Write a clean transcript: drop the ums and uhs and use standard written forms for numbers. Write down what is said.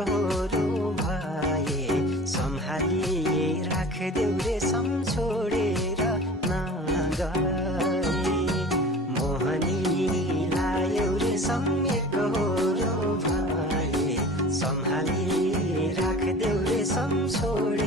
एकहोरो भए सम्हाली राखदेऊ रे सम छोडेर नगए मोहनी लायौ रे सम एकहोरो भए सम्हाली राखदेऊ रे सम छोडेर